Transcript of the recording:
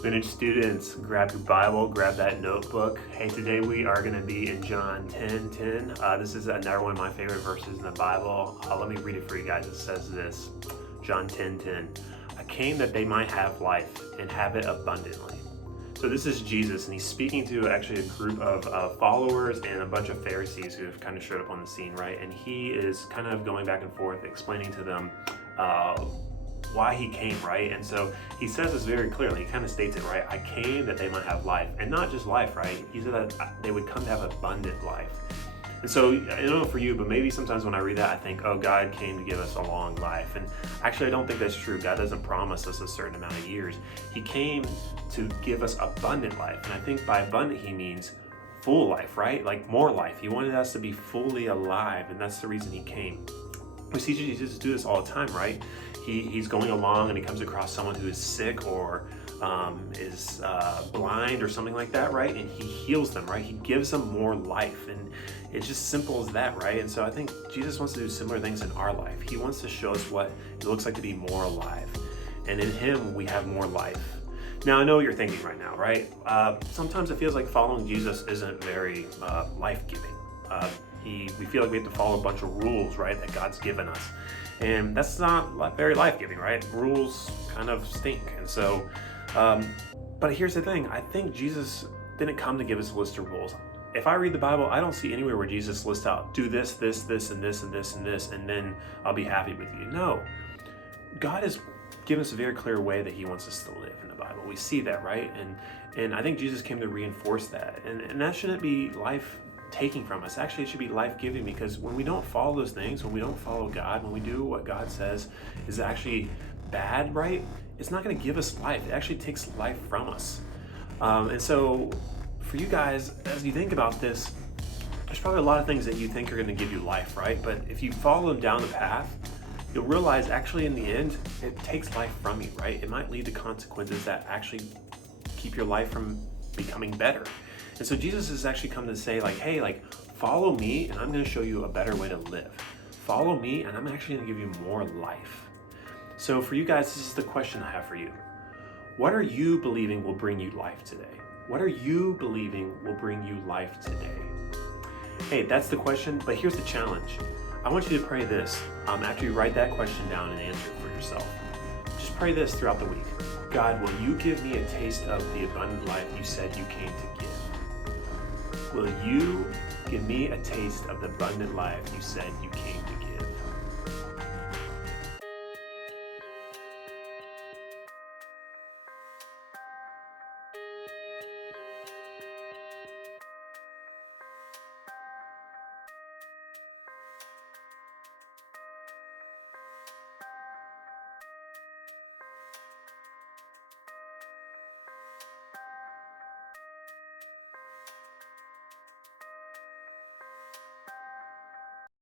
Vintage students, grab your Bible, grab that notebook. Hey, today we are going to be in John 10:10. This is another one of my favorite verses in the Bible. Let me read it for you guys. It says this, John 10:10. I came that they might have life and have it abundantly. So this is Jesus, and he's speaking to actually a group of followers and a bunch of Pharisees who have kind of showed up on the scene, right? And he is kind of going back and forth, explaining to them why he came, right? And so he says this very clearly. He kind of states it, right? I came that they might have life, and not just life, right? He said that they would come to have abundant life. And so I don't know for you, but maybe sometimes when I read that, I think, oh, God came to give us a long life. And actually, I don't think that's true. God doesn't promise us a certain amount of years. He came to give us abundant life. And I think by abundant, he means full life, right? Like more life. He wanted us to be fully alive, and that's the reason he came. We see Jesus do this all the time, right? He's going along and he comes across someone who is sick or is blind or something like that, right? And he heals them, right? He gives them more life, and it's just simple as that, right? And so I think Jesus wants to do similar things in our life. He wants to show us what it looks like to be more alive, and in him we have more life. Now, I know what you're thinking right now, right? Sometimes it feels like following Jesus isn't very life-giving. We feel like we have to follow a bunch of rules, right, that God's given us. And that's not very life-giving, right? Rules kind of stink. And so, but here's the thing. I think Jesus didn't come to give us a list of rules. If I read the Bible, I don't see anywhere where Jesus lists out, do this, this, this, and this, and this, and this, and then I'll be happy with you. No. God has given us a very clear way that he wants us to live in the Bible. We see that, right? And I think Jesus came to reinforce that. And that shouldn't be life taking from us. Actually, it should be life-giving, because when we don't follow those things, when we don't follow God, when we do what God says is actually bad, right? It's not going to give us life. It actually takes life from us. And so for you guys, as you think about this, there's probably a lot of things that you think are going to give you life, right? But if you follow them down the path, you'll realize actually in the end, it takes life from you, right? It might lead to consequences that actually keep your life from becoming better. And so Jesus has actually come to say, like, hey, like, follow me and I'm going to show you a better way to live. Follow me and I'm actually going to give you more life. So for you guys, this is the question I have for you. What are you believing will bring you life today? What are you believing will bring you life today? Hey, that's the question, but here's the challenge. I want you to pray this after you write that question down and answer it for yourself. Just pray this throughout the week. God, will you give me a taste of the abundant life you said you came to give? Will you give me a taste of the abundant life you said you came